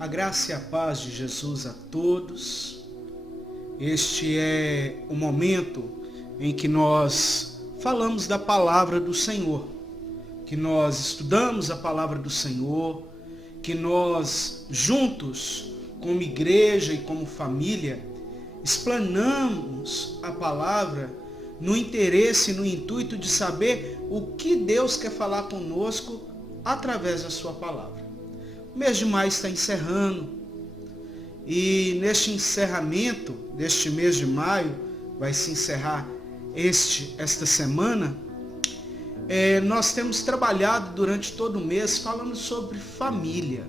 A graça e a paz de Jesus a todos. Este é o momento em que nós falamos da palavra do Senhor, que nós estudamos a palavra do Senhor, que nós juntos, como igreja e como família, explanamos a palavra no interesse e no intuito de saber o que Deus quer falar conosco através da sua palavra. O mês de maio está encerrando e neste encerramento deste mês de maio, vai se encerrar esta semana, nós temos trabalhado durante todo o mês falando sobre família,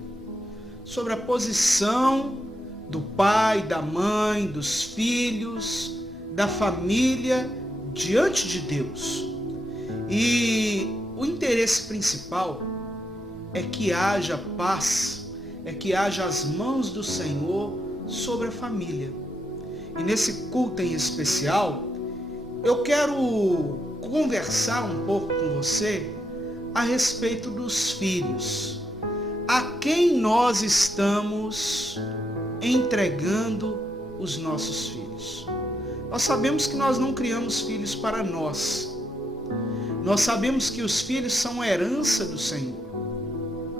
sobre a posição do pai, da mãe, dos filhos, da família diante de Deus. E o interesse principal é que haja paz, é que haja as mãos do Senhor sobre a família. E nesse culto em especial, eu quero conversar um pouco com você a respeito dos filhos. A quem nós estamos entregando os nossos filhos? Nós sabemos que nós não criamos filhos para nós. Nós sabemos que os filhos são herança do Senhor.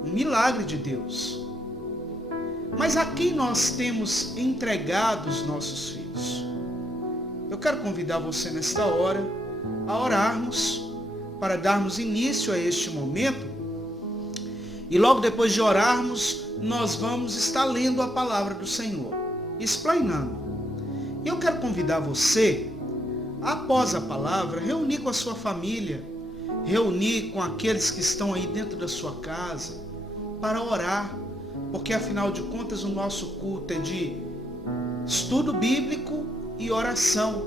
Um milagre de Deus. Mas a quem nós temos entregado os nossos filhos? Eu quero convidar você nesta hora a orarmos para darmos início a este momento. E logo depois de orarmos, nós vamos estar lendo a palavra do Senhor, explanando. E eu quero convidar você, após a palavra, reunir com a sua família, reunir com aqueles que estão aí dentro da sua casa, para orar, porque afinal de contas o nosso culto é de estudo bíblico e oração.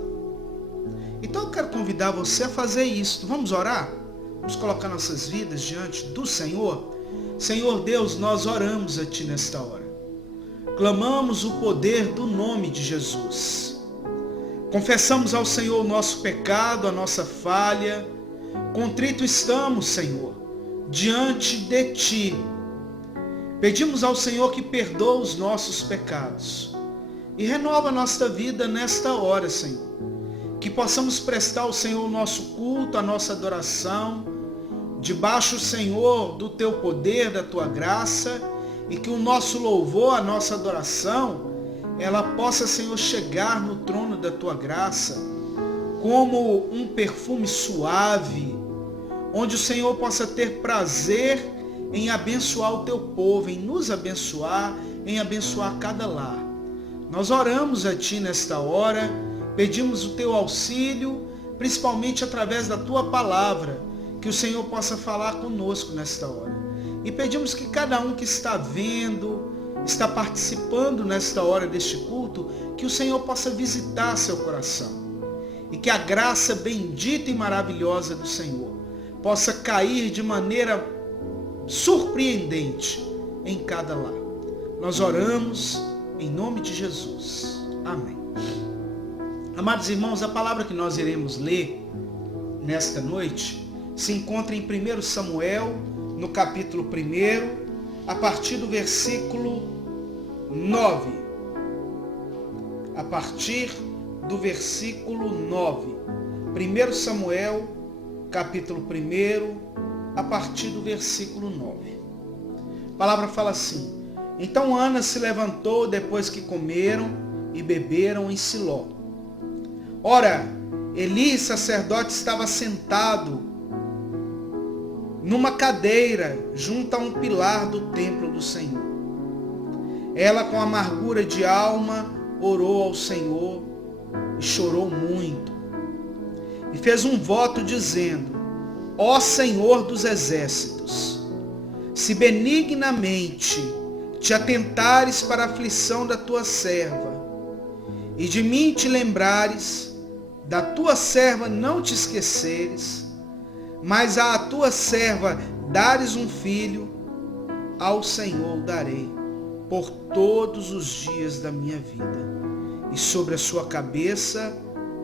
Então eu quero convidar você a fazer isso. Vamos orar? Vamos colocar nossas vidas diante do Senhor? Senhor Deus, nós oramos a Ti nesta hora. Clamamos o poder do nome de Jesus. Confessamos ao Senhor o nosso pecado, a nossa falha. Contrito estamos, Senhor, diante de Ti. Pedimos ao Senhor que perdoe os nossos pecados e renova a nossa vida nesta hora, Senhor. Que possamos prestar ao Senhor o nosso culto, a nossa adoração, debaixo, Senhor, do Teu poder, da Tua graça, e que o nosso louvor, a nossa adoração, ela possa, Senhor, chegar no trono da Tua graça como um perfume suave, onde o Senhor possa ter prazer em abençoar o Teu povo, em nos abençoar, em abençoar cada lar. Nós oramos a Ti nesta hora, pedimos o Teu auxílio, principalmente através da Tua palavra, que o Senhor possa falar conosco nesta hora. E pedimos que cada um que está vendo, está participando nesta hora deste culto, que o Senhor possa visitar seu coração. E que a graça bendita e maravilhosa do Senhor possa cair de maneira surpreendente em cada lar. Nós oramos em nome de Jesus. Amém. Amados irmãos, a palavra que nós iremos ler nesta noite se encontra em 1 Samuel, no capítulo 1, a partir do versículo 9. A partir do versículo 9. 1 Samuel, capítulo 1, a partir do versículo 9. A palavra fala assim: Então Ana se levantou depois que comeram e beberam em Siló. Ora, Eli, sacerdote, estava sentado numa cadeira junto a um pilar do templo do Senhor. Ela, com amargura de alma, orou ao Senhor e chorou muito. E fez um voto dizendo: Ó Senhor dos exércitos, se benignamente te atentares para a aflição da tua serva, e de mim te lembrares, da tua serva não te esqueceres, mas à tua serva dares um filho, ao Senhor darei por todos os dias da minha vida, e sobre a sua cabeça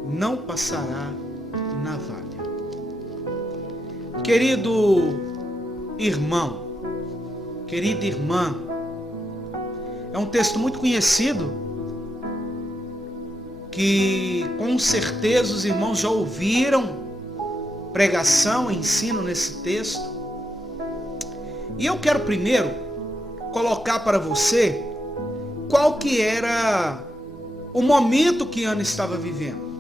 não passará navalha. Querido irmão, querida irmã, É um texto muito conhecido, que com certeza os irmãos já ouviram pregação, ensino nesse texto. E eu quero primeiro colocar para você qual que era o momento que Ana estava vivendo.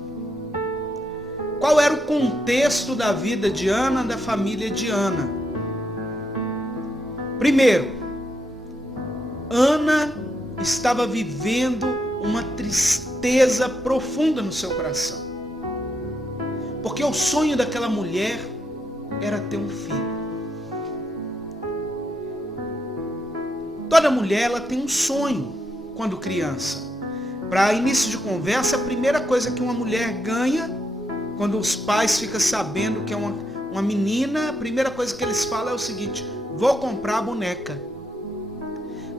Qual era o contexto da vida de Ana, da família de Ana. Primeiro, Ana estava vivendo uma tristeza profunda no seu coração. Porque o sonho daquela mulher era ter um filho. Toda mulher, ela tem um sonho quando criança. Para início de conversa, a primeira coisa que uma mulher ganha, quando os pais ficam sabendo que é uma menina, a primeira coisa que eles falam é o seguinte: vou comprar a boneca.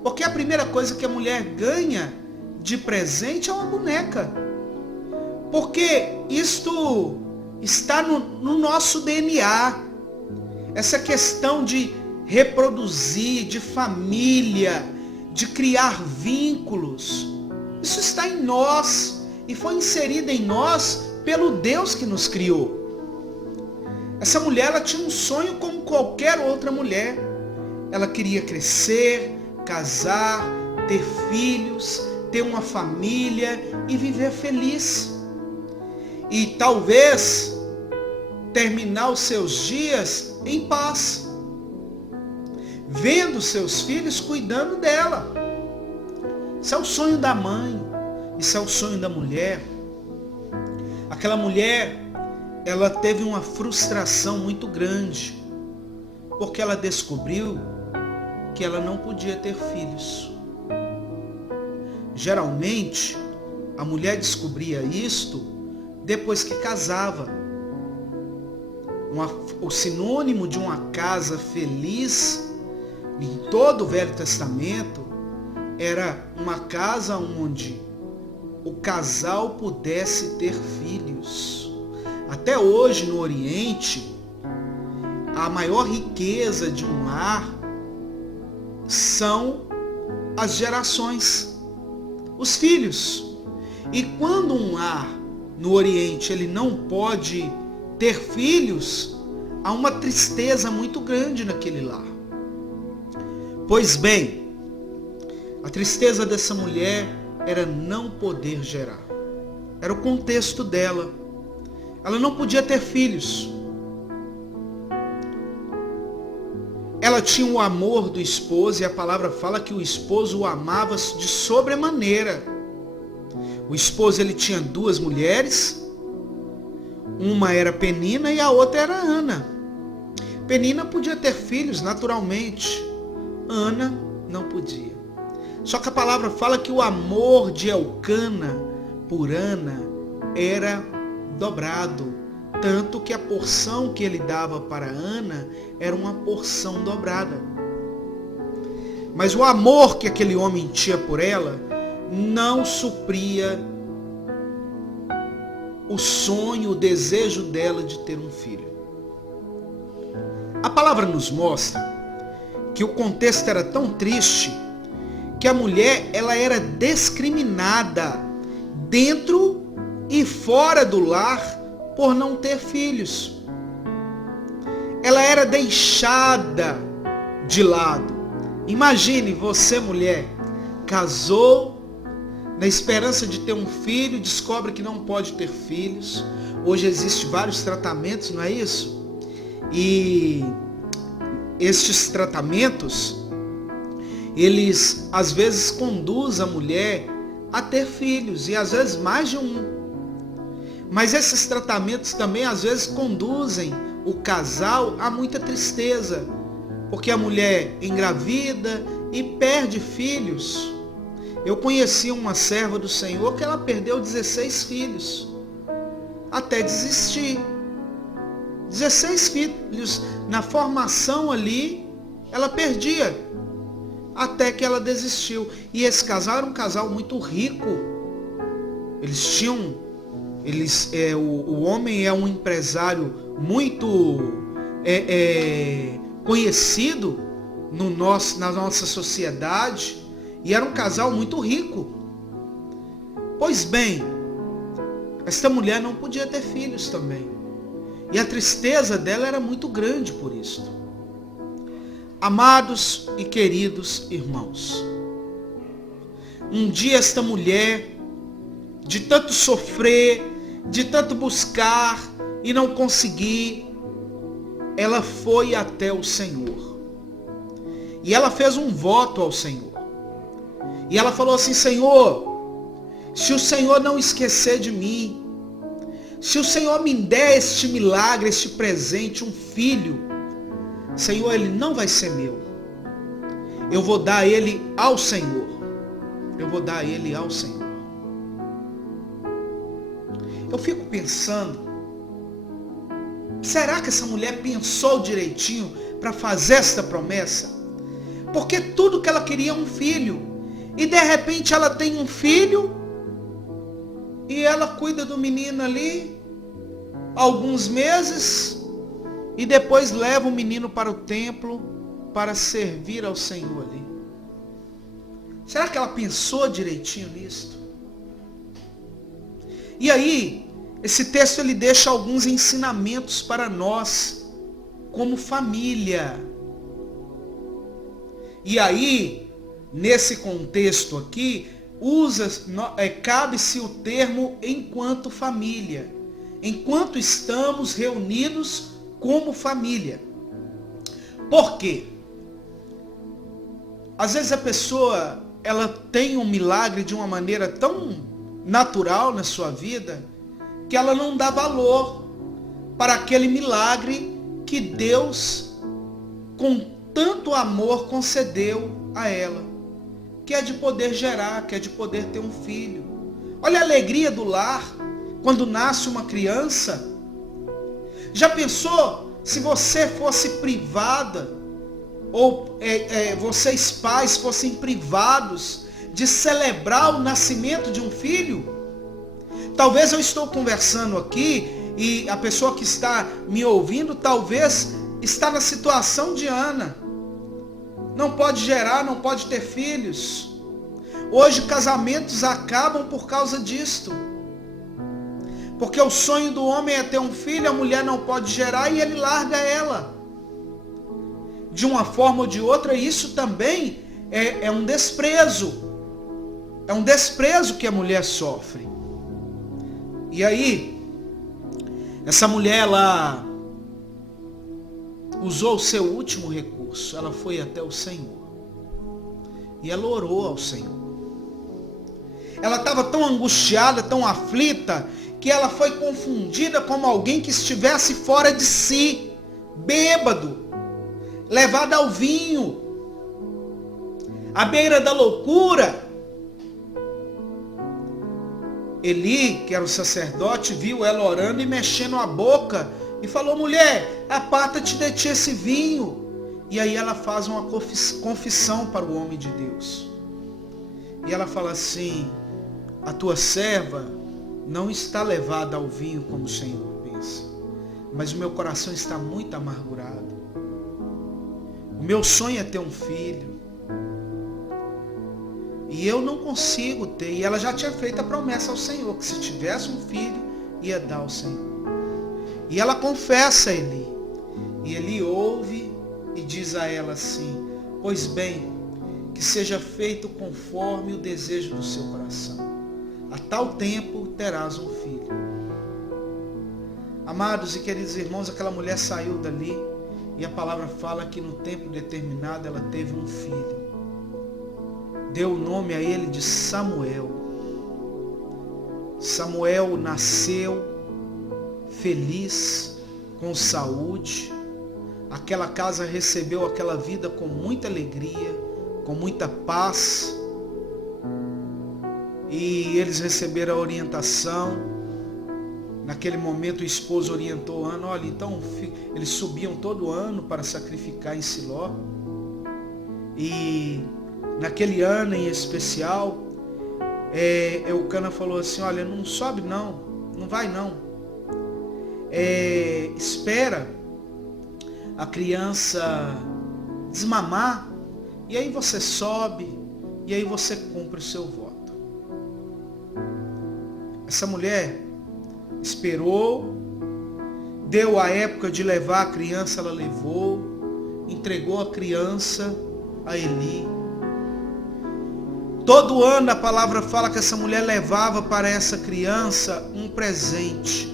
Porque a primeira coisa que a mulher ganha de presente é uma boneca. Porque isto está no nosso DNA. Essa questão de reproduzir, de família, de criar vínculos, isso está em nós e foi inserido em nós pelo Deus que nos criou. Essa mulher, ela tinha um sonho como qualquer outra mulher. Ela queria crescer, casar, ter filhos, ter uma família e viver feliz. E talvez terminar os seus dias em paz, vendo seus filhos cuidando dela. Isso é o sonho da mãe, isso é o sonho da mulher. Aquela mulher, ela teve uma frustração muito grande, porque ela descobriu que ela não podia ter filhos. Geralmente, a mulher descobria isto depois que casava. O sinônimo de uma casa feliz em todo o Velho Testamento era uma casa onde o casal pudesse ter filhos. Até hoje no Oriente, a maior riqueza de um lar são as gerações, os filhos. E quando um lar no Oriente ele não pode ter filhos, há uma tristeza muito grande naquele lar. Pois bem, a tristeza dessa mulher era não poder gerar. Era o contexto dela. Ela não podia ter filhos. Ela tinha o amor do esposo, e a palavra fala que o esposo o amava de sobremaneira. O esposo, ele tinha duas mulheres. Uma era Penina e a outra era Ana. Penina podia ter filhos naturalmente. Ana não podia. Só que a palavra fala que o amor de Elcana por Ana era dobrado. Tanto que a porção que ele dava para Ana era uma porção dobrada. Mas o amor que aquele homem tinha por ela não supria o sonho, o desejo dela de ter um filho. A palavra nos mostra que o contexto era tão triste que a mulher, ela era discriminada dentro e fora do lar por não ter filhos. Ela era deixada de lado. Imagine você, mulher, casou na esperança de ter um filho, descobre que não pode ter filhos. Hoje existem vários tratamentos, não é isso? E estes tratamentos, eles às vezes conduzem a mulher a ter filhos, e às vezes mais de um. Mas esses tratamentos também às vezes conduzem o casal a muita tristeza, porque a mulher engravida e perde filhos. Eu conheci uma serva do Senhor que ela perdeu 16 filhos, até desistir. 16 filhos na formação ali, ela perdia, até que ela desistiu. E esse casal era um casal muito rico. O homem é um empresário muito conhecido na nossa sociedade. E era um casal muito rico. Pois bem, esta mulher não podia ter filhos também. E a tristeza dela era muito grande por isso. Amados e queridos irmãos, um dia esta mulher, de tanto sofrer, de tanto buscar e não conseguir, ela foi até o Senhor. E ela fez um voto ao Senhor. E ela falou assim: Senhor, se o Senhor não esquecer de mim, se o Senhor me der este milagre, este presente, um filho, Senhor, ele não vai ser meu. Eu vou dar ele ao Senhor. Eu vou dar ele ao Senhor. Eu fico pensando, será que essa mulher pensou direitinho para fazer esta promessa? Porque tudo que ela queria é um filho. E de repente ela tem um filho e ela cuida do menino ali alguns meses e depois leva o menino para o templo para servir ao Senhor ali. Será que ela pensou direitinho nisso? E aí, esse texto ele deixa alguns ensinamentos para nós como família. E aí, nesse contexto aqui, cabe-se o termo enquanto família, enquanto estamos reunidos como família. Por quê? Às vezes a pessoa, ela tem um milagre de uma maneira tão natural na sua vida, que ela não dá valor para aquele milagre que Deus, com tanto amor, concedeu a ela, que é de poder gerar, que é de poder ter um filho. Olha a alegria do lar quando nasce uma criança. Já pensou se você fosse privada, ou vocês pais fossem privados de celebrar o nascimento de um filho? Talvez eu estou conversando aqui e a pessoa que está me ouvindo talvez está na situação de Ana. Não pode gerar, não pode ter filhos. Hoje casamentos acabam por causa disto. Porque o sonho do homem é ter um filho, a mulher não pode gerar e ele larga ela. De uma forma ou de outra, isso também é um desprezo. É um desprezo que a mulher sofre. E aí, essa mulher, ela usou o seu último recurso. Ela foi até o Senhor. E ela orou ao Senhor. Ela estava tão angustiada, tão aflita, que ela foi confundida como alguém que estivesse fora de si, bêbado, levada ao vinho, à beira da loucura. Eli, que era o sacerdote, viu ela orando e mexendo a boca e falou: mulher, aparta-te de ti esse vinho. E aí ela faz uma confissão para o homem de Deus. E ela fala assim: a tua serva não está levada ao vinho como o Senhor pensa, mas o meu coração está muito amargurado. O meu sonho é ter um filho. E eu não consigo ter. E ela já tinha feito a promessa ao Senhor, que se tivesse um filho, ia dar ao Senhor. E ela confessa a Eli. E Eli ouve e diz a ela assim: pois bem, que seja feito conforme o desejo do seu coração. A tal tempo terás um filho. Amados e queridos irmãos, aquela mulher saiu dali e a palavra fala que no tempo determinado ela teve um filho. Deu o nome a ele de Samuel. Samuel nasceu feliz, com saúde. Aquela casa recebeu aquela vida com muita alegria, com muita paz. E eles receberam a orientação. Naquele momento o esposo orientou Ana: olha, então eles subiam todo ano para sacrificar em Siló. E naquele ano em especial, Eucana falou assim: olha, não sobe não, não vai não. Espera a criança desmamar, e aí você sobe e aí você cumpre o seu voto. Essa mulher esperou, deu a época de levar a criança, ela levou, entregou a criança a Eli. Todo ano a palavra fala que essa mulher levava para essa criança um presente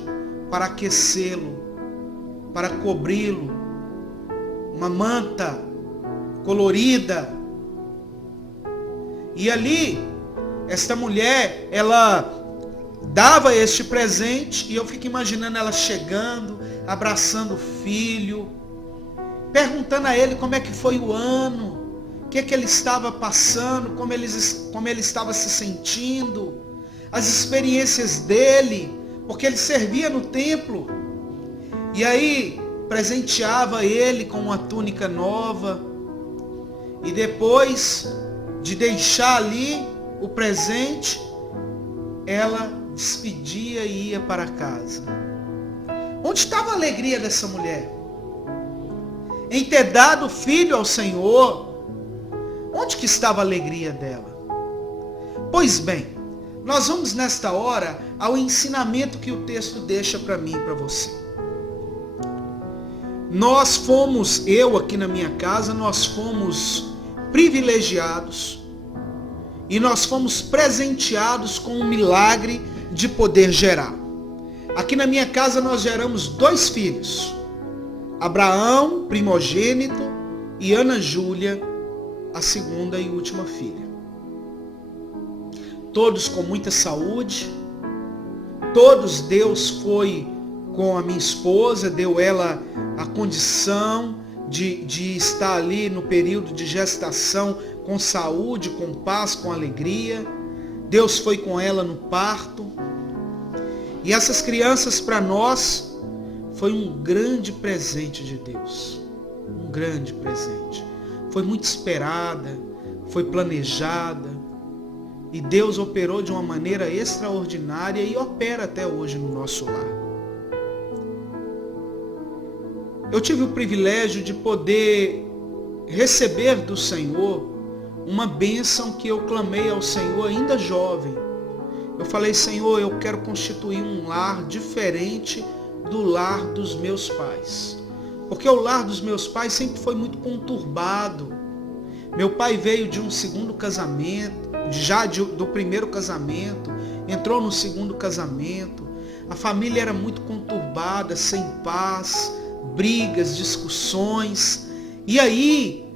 para aquecê-lo, para cobri-lo, uma manta colorida. E ali, esta mulher, ela dava este presente, e eu fico imaginando ela chegando, abraçando o filho, perguntando a ele como é que foi o ano, o que ele estava passando, como ele estava se sentindo, as experiências dele, porque ele servia no templo. E aí presenteava ele com uma túnica nova, e depois de deixar ali o presente, ela despedia e ia para casa. Onde estava a alegria dessa mulher? Em ter dado filho ao Senhor. Onde que estava a alegria dela? Pois bem, nós vamos nesta hora ao ensinamento que o texto deixa para mim e para você. Nós fomos, eu aqui na minha casa, nós fomos privilegiados e nós fomos presenteados com um milagre de poder gerar. Aqui na minha casa nós geramos 2 filhos, Abraão, primogênito, e Ana Júlia, a segunda e última filha. Todos com muita saúde, todos Deus foi com a minha esposa, deu ela a condição de estar ali no período de gestação com saúde, com paz, com alegria. Deus foi com ela no parto. E essas crianças para nós foi um grande presente de Deus. Um grande presente. Foi muito esperada, foi planejada. E Deus operou de uma maneira extraordinária e opera até hoje no nosso lar. Eu tive o privilégio de poder receber do Senhor uma bênção que eu clamei ao Senhor ainda jovem. Eu falei: Senhor, eu quero constituir um lar diferente do lar dos meus pais. Porque o lar dos meus pais sempre foi muito conturbado. Meu pai veio de um segundo casamento, do primeiro casamento, entrou no segundo casamento. A família era muito conturbada, sem paz, brigas, discussões. E aí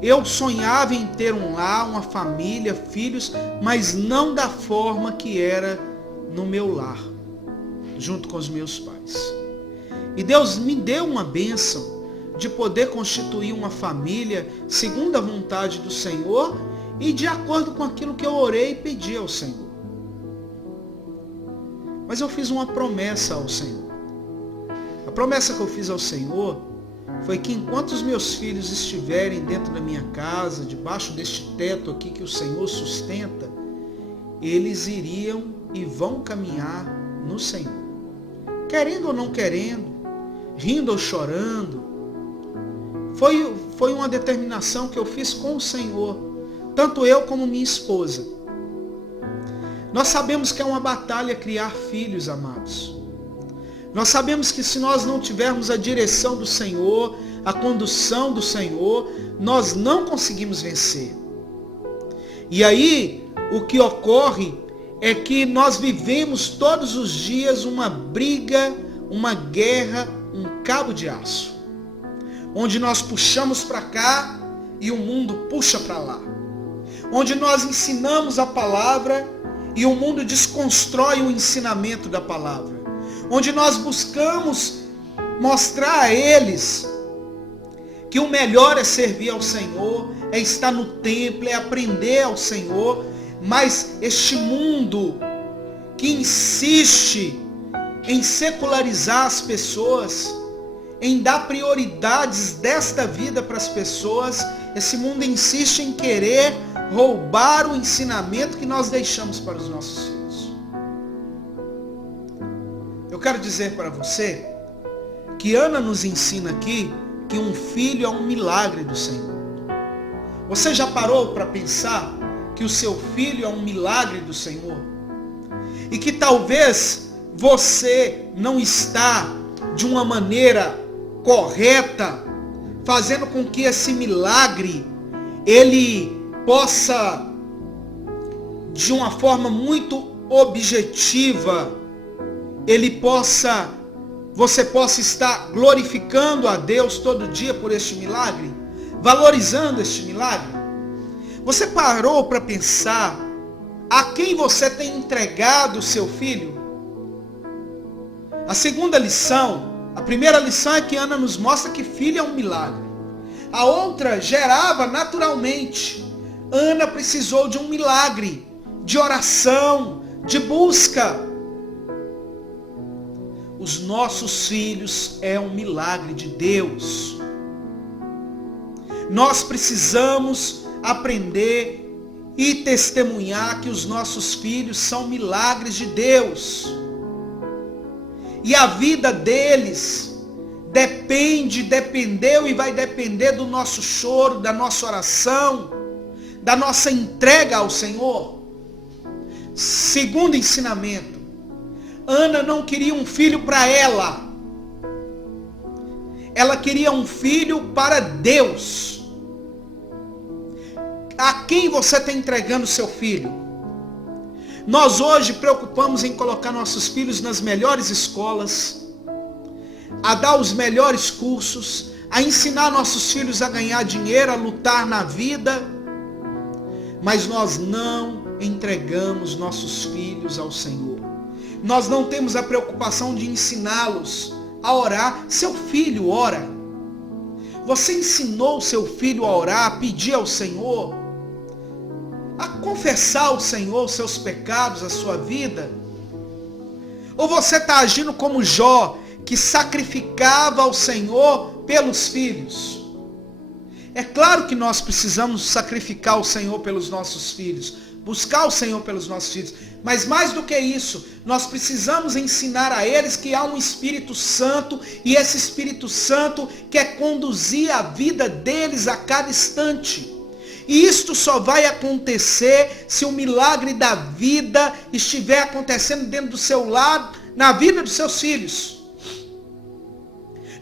eu sonhava em ter um lar, uma família, filhos, mas não da forma que era no meu lar, junto com os meus pais. E Deus me deu uma bênção de poder constituir uma família segundo a vontade do Senhor e de acordo com aquilo que eu orei e pedi ao Senhor. Mas eu fiz uma promessa ao Senhor. A promessa que eu fiz ao Senhor foi que enquanto os meus filhos estiverem dentro da minha casa, debaixo deste teto aqui que o Senhor sustenta, eles iriam e vão caminhar no Senhor. Querendo ou não querendo, rindo ou chorando, foi uma determinação que eu fiz com o Senhor, tanto eu como minha esposa. Nós sabemos que é uma batalha criar filhos, amados. Nós sabemos que se nós não tivermos a direção do Senhor, a condução do Senhor, nós não conseguimos vencer. E aí, o que ocorre é que nós vivemos todos os dias uma briga, uma guerra, um cabo de aço. Onde nós puxamos para cá e o mundo puxa para lá. Onde nós ensinamos a palavra e o mundo desconstrói o ensinamento da palavra. Onde nós buscamos mostrar a eles que o melhor é servir ao Senhor, é estar no templo, é aprender ao Senhor, mas este mundo que insiste em secularizar as pessoas, em dar prioridades desta vida para as pessoas, esse mundo insiste em querer roubar o ensinamento que nós deixamos para os nossos filhos. Eu quero dizer para você que Ana nos ensina aqui que um filho é um milagre do Senhor. Você já parou para pensar que o seu filho é um milagre do Senhor? E que talvez você não está de uma maneira correta, fazendo com que esse milagre, ele possa, de uma forma muito objetiva, você possa estar glorificando a Deus todo dia por este milagre, valorizando este milagre. Você parou para pensar a quem você tem entregado o seu filho? A segunda lição, a primeira lição é que Ana nos mostra que filho é um milagre. A outra gerava naturalmente. Ana precisou de um milagre, de oração, de busca. Os nossos filhos é um milagre de Deus. Nós precisamos aprender e testemunhar que os nossos filhos são milagres de Deus. E a vida deles dependeu e vai depender do nosso choro, da nossa oração, da nossa entrega ao Senhor. Segundo ensinamento, Ana não queria um filho para ela. Ela queria um filho para Deus. A quem você está entregando seu filho? Nós hoje preocupamos em colocar nossos filhos nas melhores escolas, a dar os melhores cursos, a ensinar nossos filhos a ganhar dinheiro, a lutar na vida, mas nós não entregamos nossos filhos ao Senhor. Nós não temos a preocupação de ensiná-los a orar. Seu filho ora. Você ensinou seu filho a orar, a pedir ao Senhor, a confessar ao Senhor os seus pecados, a sua vida? Ou você está agindo como Jó, que sacrificava ao Senhor pelos filhos? É claro que nós precisamos sacrificar o Senhor pelos nossos filhos, buscar o Senhor pelos nossos filhos, mas mais do que isso, nós precisamos ensinar a eles que há um Espírito Santo, e esse Espírito Santo quer conduzir a vida deles a cada instante. E isto só vai acontecer se o milagre da vida estiver acontecendo dentro do seu lar, na vida dos seus filhos.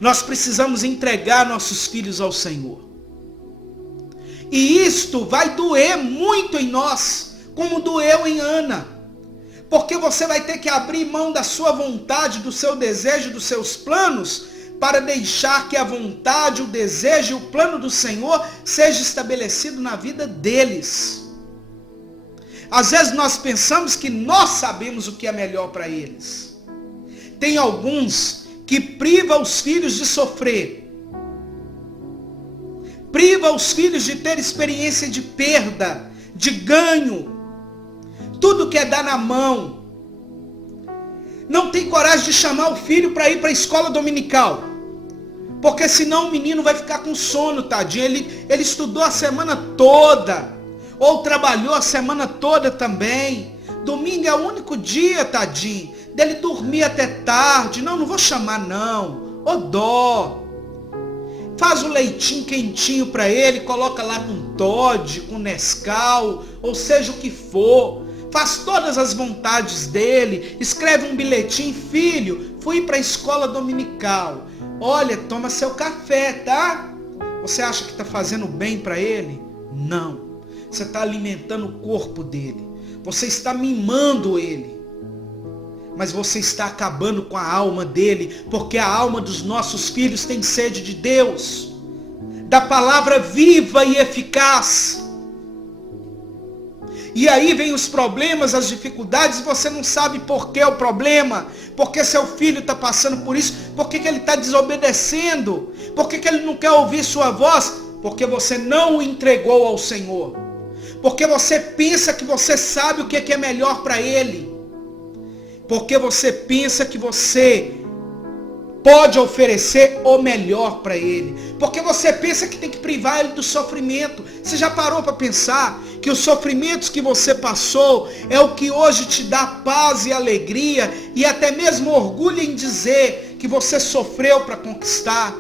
Nós precisamos entregar nossos filhos ao Senhor. E isto vai doer muito em nós, como doeu em Ana. Porque você vai ter que abrir mão da sua vontade, do seu desejo, dos seus planos, para deixar que a vontade, o desejo e o plano do Senhor seja estabelecido na vida deles. Às vezes nós pensamos que nós sabemos o que é melhor para eles. Tem alguns que privam os filhos de sofrer, priva os filhos de ter experiência de perda, de ganho, tudo que é dar na mão. Não tem coragem de chamar o filho para ir para a escola dominical, porque senão o menino vai ficar com sono, tadinho. Ele estudou a semana toda, ou trabalhou a semana toda também. Domingo é o único dia, tadinho, dele dormir até tarde. Não vou chamar não, ô dó. Faz o leitinho quentinho para ele, coloca lá com Toddy, com Nescau, ou seja o que for. Faz todas as vontades dele, escreve um bilhetinho: filho, fui para a escola dominical. Olha, toma seu café, tá? Você acha que está fazendo bem para ele? Não. Você está alimentando o corpo dele. Você está mimando ele. Mas você está acabando com a alma dele, porque a alma dos nossos filhos tem sede de Deus, da palavra viva e eficaz. E aí vem os problemas, as dificuldades, e você não sabe por que o problema, porque seu filho está passando por isso, por que ele está desobedecendo, por que ele não quer ouvir sua voz, porque você não o entregou ao Senhor, porque você pensa que você sabe o que é melhor para ele, porque você pensa que você pode oferecer o melhor para ele, porque você pensa que tem que privar ele do sofrimento. Você já parou para pensar que os sofrimentos que você passou é o que hoje te dá paz e alegria, e até mesmo orgulho em dizer que você sofreu para conquistar,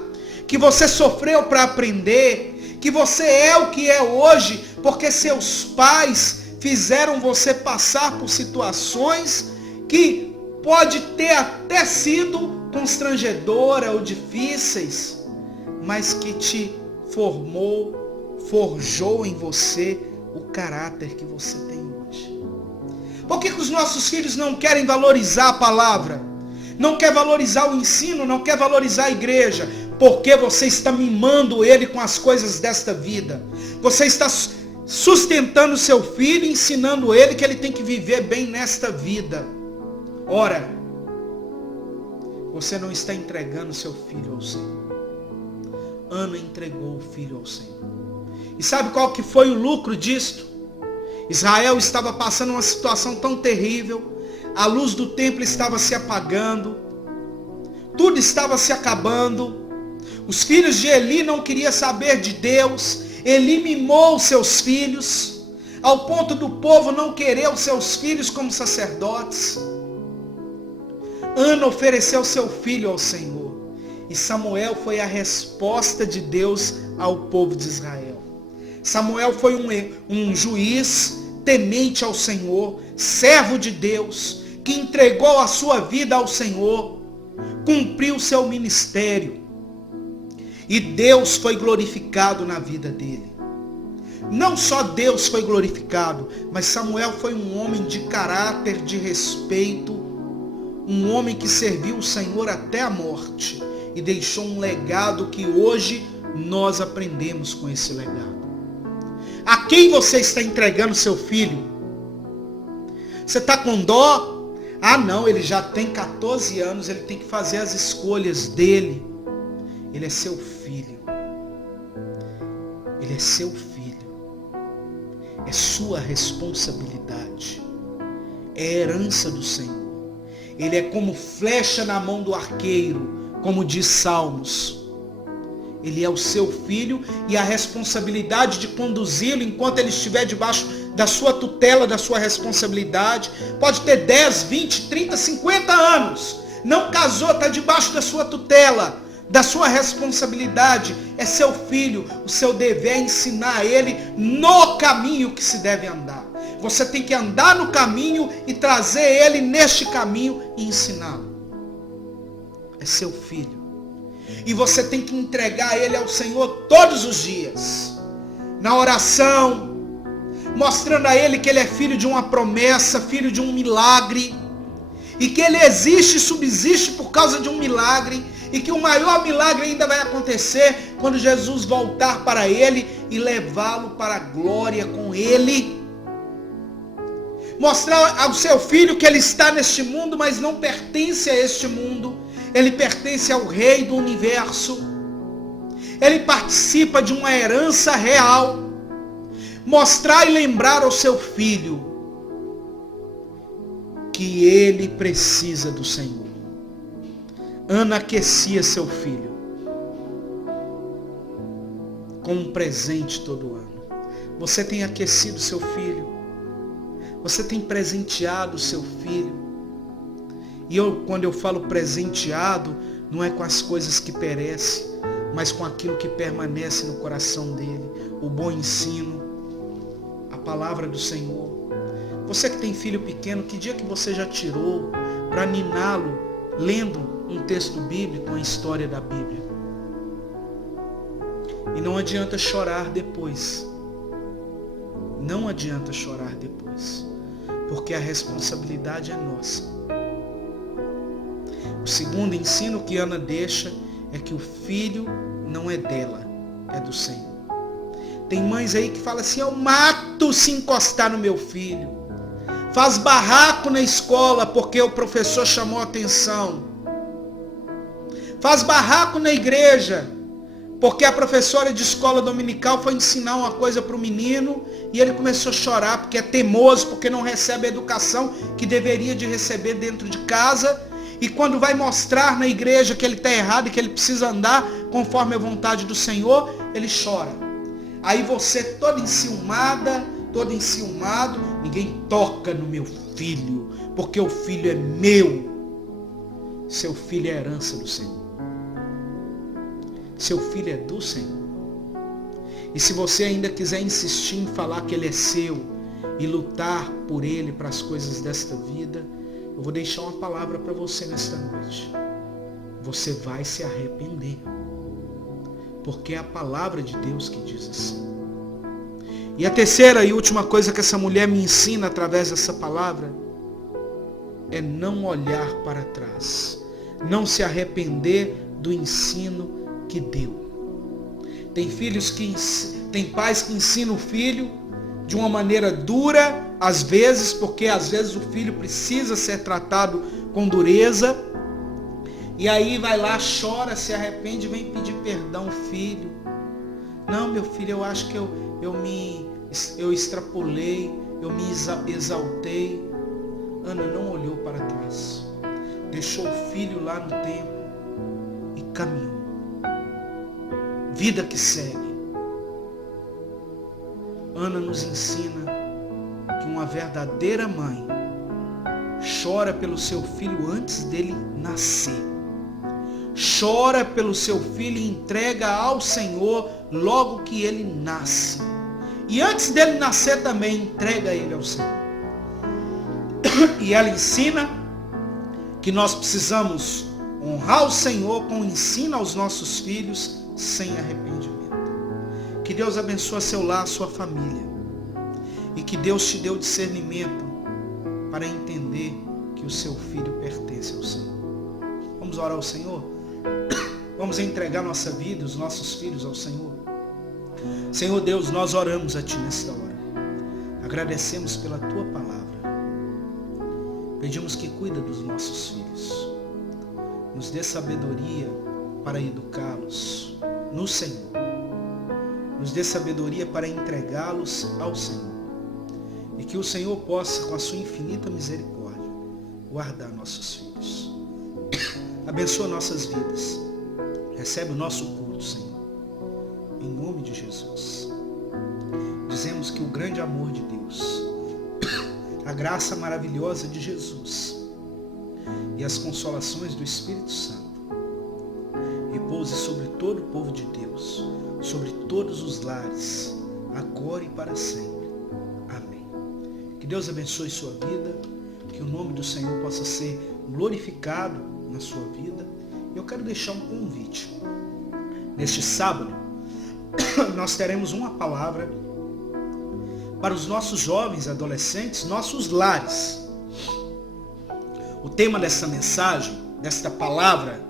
que você sofreu para aprender, que você é o que é hoje porque seus pais fizeram você passar por situações que pode ter até sido constrangedora ou difíceis, mas que te forjou em você o caráter que você tem hoje. Por que os nossos filhos não querem valorizar a palavra? Não quer valorizar o ensino, não quer valorizar a igreja? Porque você está mimando ele com as coisas desta vida. Você está sustentando seu filho, ensinando ele que ele tem que viver bem nesta vida. Ora, você não está entregando seu filho ao Senhor. Ana entregou o filho ao Senhor. E sabe qual que foi o lucro disto? Israel estava passando uma situação tão terrível, a luz do templo estava se apagando, tudo estava se acabando, os filhos de Eli não queriam saber de Deus, Eli mimou seus filhos, ao ponto do povo não querer os seus filhos como sacerdotes. Ana ofereceu seu filho ao Senhor, e Samuel foi a resposta de Deus ao povo de Israel. Samuel foi um juiz temente ao Senhor, servo de Deus, que entregou a sua vida ao Senhor, cumpriu seu ministério, e Deus foi glorificado na vida dele. Não só Deus foi glorificado, mas Samuel foi um homem de caráter, de respeito, um homem que serviu o Senhor até a morte, e deixou um legado que hoje nós aprendemos com esse legado. A quem você está entregando seu filho? Você está com dó? Ah não, ele já tem 14 anos, ele tem que fazer as escolhas dele. Ele é seu filho. Ele é seu filho. É sua responsabilidade. É herança do Senhor. Ele é como flecha na mão do arqueiro, como diz Salmos. Ele é o seu filho e a responsabilidade de conduzi-lo enquanto ele estiver debaixo da sua tutela, da sua responsabilidade. Pode ter 10, 20, 30, 50 anos. Não casou, está debaixo da sua tutela, da sua responsabilidade. É seu filho. O seu dever é ensinar ele no caminho que se deve andar. Você tem que andar no caminho e trazer ele neste caminho e ensiná-lo. É seu filho. E você tem que entregar ele ao Senhor todos os dias. Na oração, mostrando a ele que ele é filho de uma promessa, filho de um milagre. E que ele existe e subsiste por causa de um milagre. E que o maior milagre ainda vai acontecer quando Jesus voltar para ele e levá-lo para a glória com ele. Mostrar ao seu filho que ele está neste mundo, mas não pertence a este mundo. Ele pertence ao Rei do Universo. Ele participa de uma herança real. Mostrar e lembrar ao seu filho que ele precisa do Senhor. Ana aquecia seu filho com um presente todo ano. Você tem aquecido seu filho. Você tem presenteado seu filho. E quando eu falo presenteado, não é com as coisas que perecem, mas com aquilo que permanece no coração dele. O bom ensino, a palavra do Senhor. Você que tem filho pequeno, que dia que você já tirou para niná-lo lendo um texto bíblico, uma história da Bíblia? E não adianta chorar depois. Não adianta chorar depois, porque a responsabilidade é nossa. O segundo ensino que Ana deixa é que o filho não é dela, é do Senhor. Tem mães aí que falam assim: eu mato se encostar no meu filho. Faz barraco na escola porque o professor chamou a atenção. Faz barraco na igreja porque a professora de escola dominical foi ensinar uma coisa para o menino e ele começou a chorar porque é teimoso, porque não recebe a educação que deveria de receber dentro de casa. E quando vai mostrar na igreja que ele está errado e que ele precisa andar conforme a vontade do Senhor, ele chora. Aí você toda enciumada, todo enciumado, ninguém toca no meu filho, porque o filho é meu. Seu filho é a herança do Senhor. Seu filho é do Senhor. E se você ainda quiser insistir em falar que ele é seu, e lutar por Ele, para as coisas desta vida, eu vou deixar uma palavra para você nesta noite. Você vai se arrepender. Porque é a palavra de Deus que diz assim. E a terceira e última coisa que essa mulher me ensina através dessa palavra é não olhar para trás. Não se arrepender do ensino que deu. Tem pais que ensinam o filho de uma maneira dura, às vezes, porque às vezes o filho precisa ser tratado com dureza. E aí vai lá, chora, se arrepende, vem pedir perdão ao filho. Não, meu filho, eu acho que eu extrapolei, eu me exaltei. Ana não olhou para trás. Deixou o filho lá no templo e caminhou. Vida que segue. Ana nos ensina que uma verdadeira mãe chora pelo seu filho antes dele nascer. Chora pelo seu filho e entrega ao Senhor logo que ele nasce. E antes dele nascer também entrega ele ao Senhor. E ela ensina que nós precisamos honrar o Senhor com o ensino aos nossos filhos sem arrependimento. Que Deus abençoe seu lar, sua família. E que Deus te dê o discernimento para entender que o seu filho pertence ao Senhor. Vamos orar ao Senhor? Vamos entregar nossa vida, os nossos filhos ao Senhor. Senhor Deus, nós oramos a Ti nesta hora. Agradecemos pela Tua palavra. Pedimos que cuida dos nossos filhos. Nos dê sabedoria para educá-los no Senhor. Nos dê sabedoria para entregá-los ao Senhor. E que o Senhor possa, com a sua infinita misericórdia, guardar nossos filhos. Abençoa nossas vidas. Recebe o nosso culto, Senhor. Em nome de Jesus. Dizemos que o grande amor de Deus, a graça maravilhosa de Jesus e as consolações do Espírito Santo repouse sobre todo o povo de Deus, sobre todos os lares, agora e para sempre. Amém. Que Deus abençoe sua vida, que o nome do Senhor possa ser glorificado na sua vida. Eu quero deixar um convite. Neste sábado, nós teremos uma palavra para os nossos jovens, adolescentes, nossos lares. O tema dessa mensagem, desta palavra,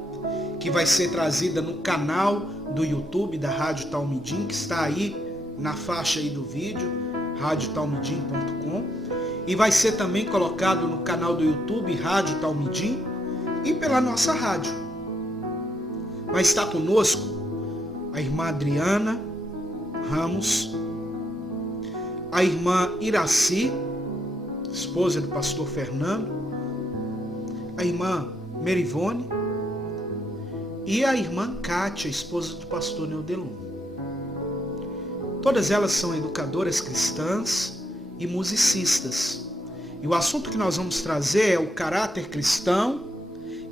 que vai ser trazida no canal do YouTube da Rádio Talmidim, que está aí na faixa aí do vídeo, radiotalmidim.com, e vai ser também colocado no canal do YouTube, Rádio Talmidim, e pela nossa rádio. Vai estar conosco a irmã Adriana Ramos, a irmã Iraci, esposa do pastor Fernando, a irmã Merivone e a irmã Kátia, esposa do pastor Neudelum. Todas elas são educadoras cristãs e musicistas. E o assunto que nós vamos trazer é o caráter cristão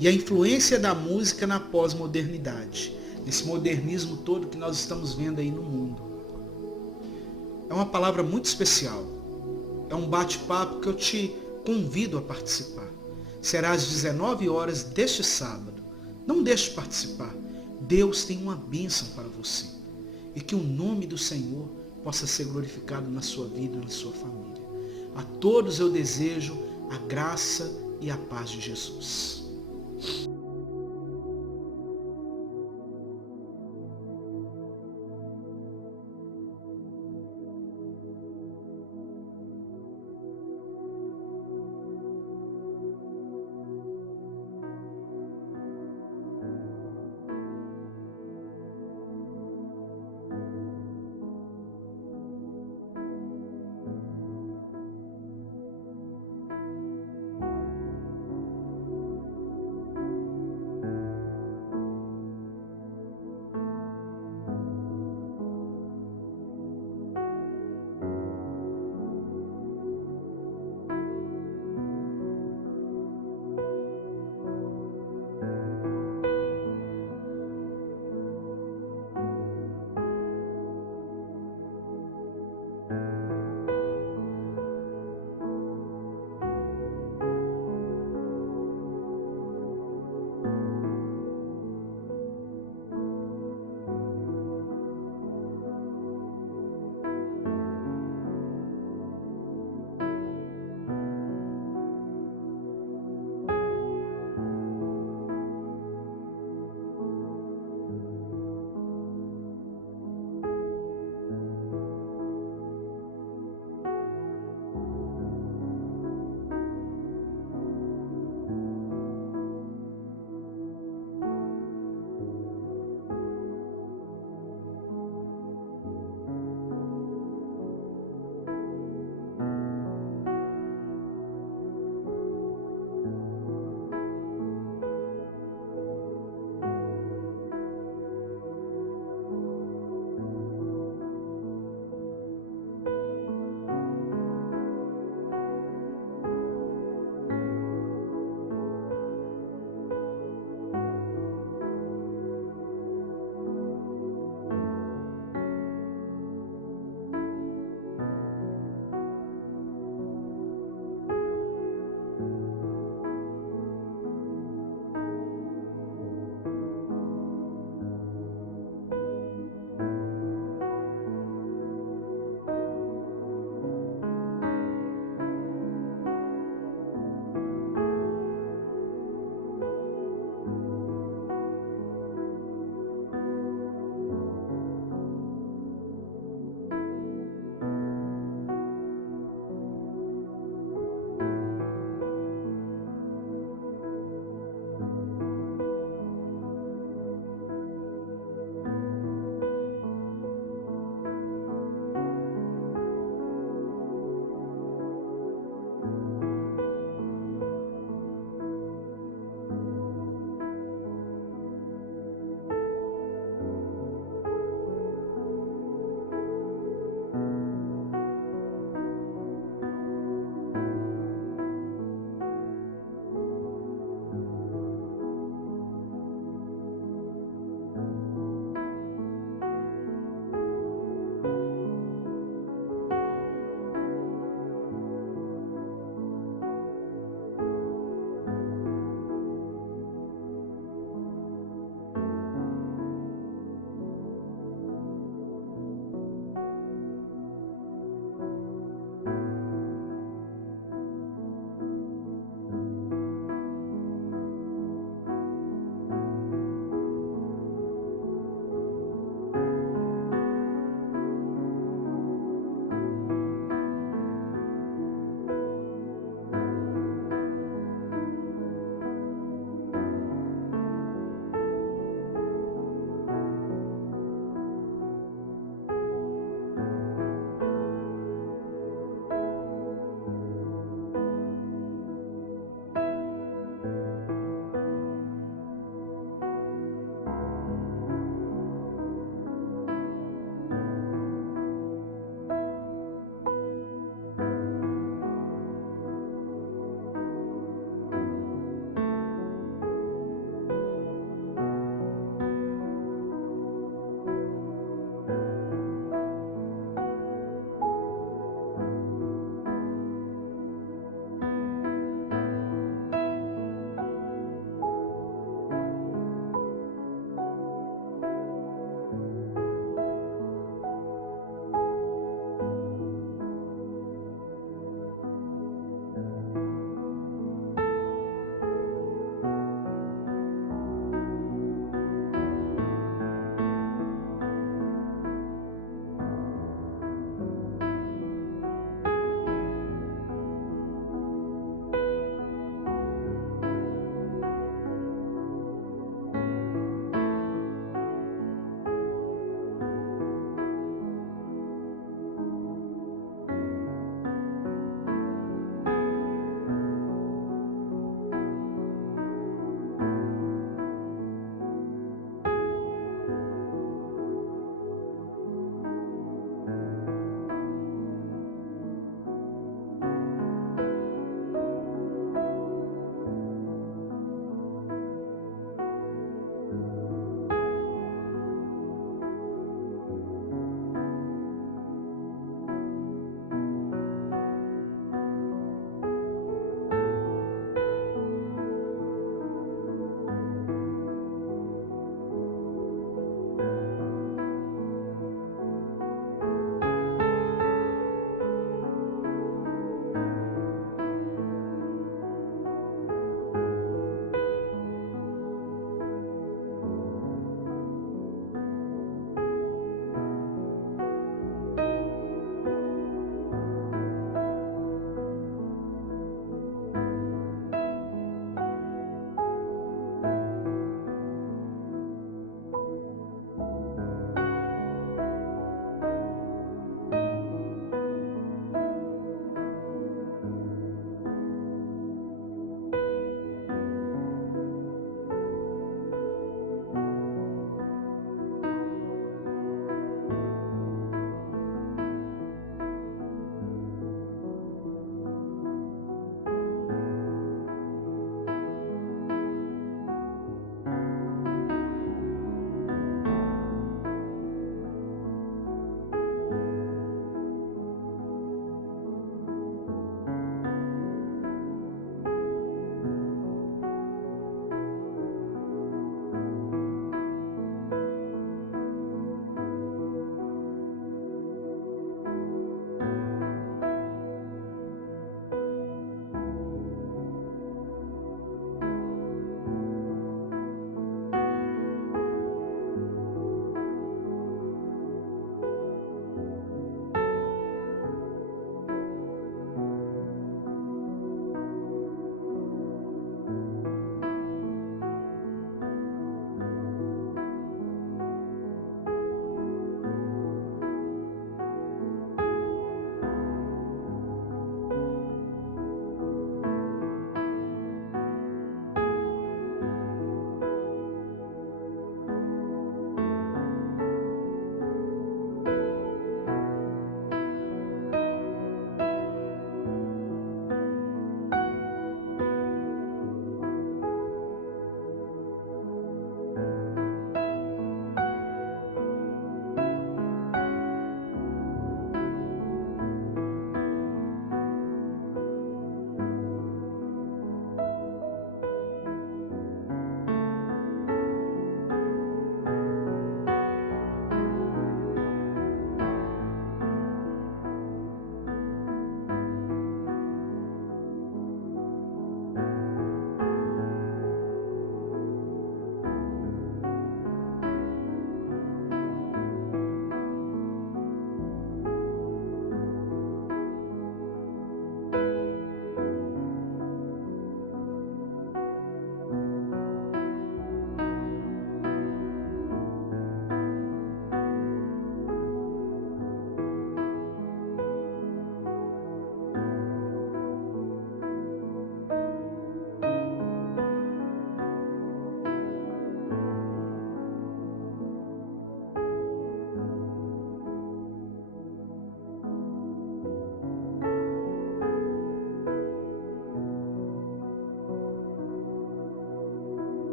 e a influência da música na pós-modernidade. Esse modernismo todo que nós estamos vendo aí no mundo. É uma palavra muito especial. É um bate-papo que eu te convido a participar. Será às 19 horas deste sábado. Não deixe de participar. Deus tem uma bênção para você. E que o nome do Senhor possa ser glorificado na sua vida e na sua família. A todos eu desejo a graça e a paz de Jesus.